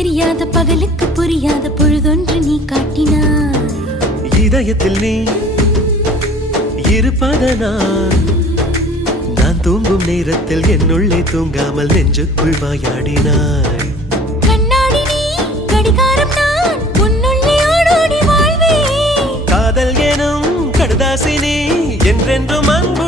தெரியாத பகலுக்கு புரியாத பொழுதொன்று நீ காட்டினாய். இதயத்தில் நீ இருப்பதனால் நான் தூங்கும் நேரத்தில் என்னுள்ளே தூங்காமல் நெஞ்சுக்குள் வாயாடினாய். கண்ணாடி நீ கடிகாரம் நான் உன்னுள்ளே ஓடோடி வாழ்வே. காதல் எனும் கடுதாசி நீ என்றென்றும் அன்பு